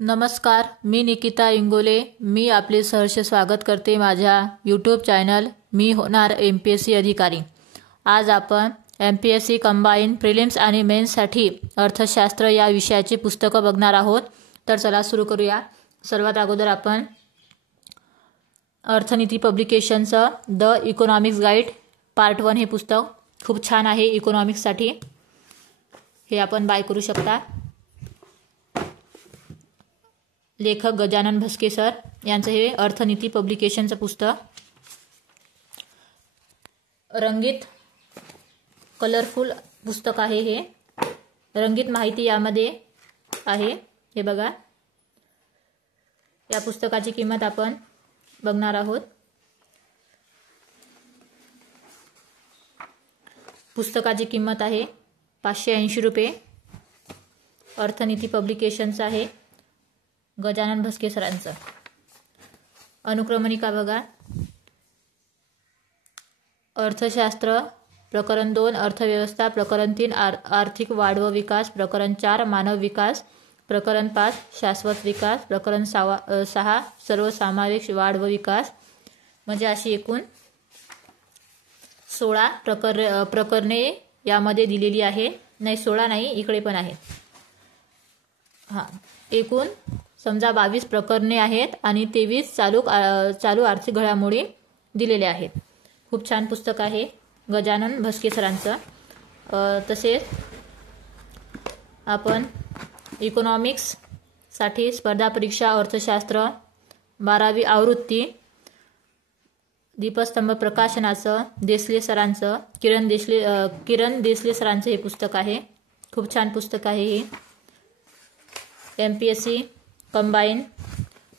नमस्कार, मी निकिता इंगोले. मी आपले सहर्ष स्वागत करते माझ्या यूट्यूब चॅनल मी होणार MPSC अधिकारी. आज आपण MPSC कंबाईन प्रिलिम्स आणि मेन्ससाठी अर्थशास्त्र या विषयाची पुस्तकं बघणार आहोत. तर चला सुरू करूया. सर्वात अगोदर आपण अर्थनीती पब्लिकेशनचं द इकॉनॉमिक्स गाईड पार्ट 1 हे पुस्तक खूप छान आहे. इकॉनॉमिक्ससाठी हे आपण बाय करू शकता. लेखक गजानन भस्के सर यांचं हे अर्थनीती पब्लिकेशनचं पुस्तक. रंगीत कलरफुल पुस्तक आहे. हे रंगीत माहिती यामध्ये आहे. हे बघा, या पुस्तकाची किंमत आपण बघणार आहोत. पुस्तकाची किंमत आहे 580 रुपये. अर्थनीती पब्लिकेशनचं आहे, गजानन भस्के सरांचं. अनुक्रमणिका बघा. अर्थशास्त्र प्रकरण 2 अर्थव्यवस्था, प्रकरण 3 आर्थिक वाढ व विकास, प्रकरण 4 मानव विकास, प्रकरण 5 शाश्वत विकास, प्रकरण 6 सर्वसमावेश वाढ व विकास. म्हणजे अशी एकूण 16 प्रकरणे यामध्ये दिलेली आहे. नाही, 16 नाही, इकडे पण आहे. एकूण समजा 22 प्रकरणे आहेत आणि 23 चालू आर्थिक घडामोडी दिलेल्या आहेत. खूप छान पुस्तक आहे गजानन भस्के सरांचं. तसेच आपण इकॉनॉमिक्ससाठी स्पर्धा परीक्षा अर्थशास्त्र 12वी आवृत्ती दीपस्तंभ प्रकाशनाचं देसले सरांचं किरण देसले सरांचं हे पुस्तक आहे. खूप छान पुस्तक आहे हे. MPSC कंबाईन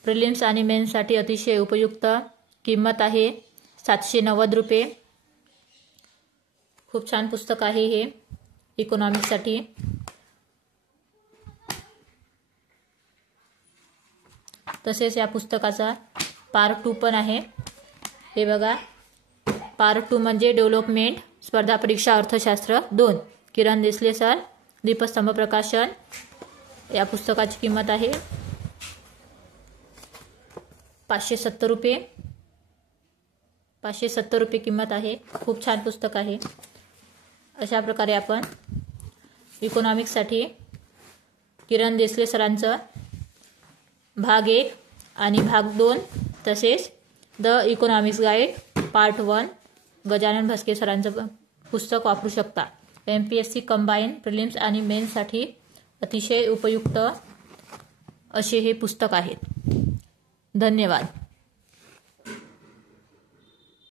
प्रिलिम्स आणि मेन्ससाठी अतिशय उपयुक्त. किंमत आहे 790 रुपये. खूप छान पुस्तक आहे हे इकॉनॉमिक्ससाठी. तसेच या पुस्तकाचा पार्ट 2 पण आहे. हे बघा, पार्ट 2 म्हणजे डेव्हलपमेंट स्पर्धा परीक्षा अर्थशास्त्र 2 किरण देसले सर, दीपस्तंभ प्रकाशन. या पुस्तकाची किंमत आहे 570 रुपये. 570 रुपये किंमत आहे. खूप छान पुस्तक आहे. अशा प्रकारे आपण इकॉनॉमिक्ससाठी किरण देसले सरांचं भाग 1 आणि भाग 2 तसेच the economics guide part 1 Gajanan Bhaske सरांचं पुस्तक वापरू शकता. MPSC कंबाईन प्रिलिम्स आणि मेन्ससाठी अतिशय उपयुक्त असे हे पुस्तक आहे. धन्यवाद.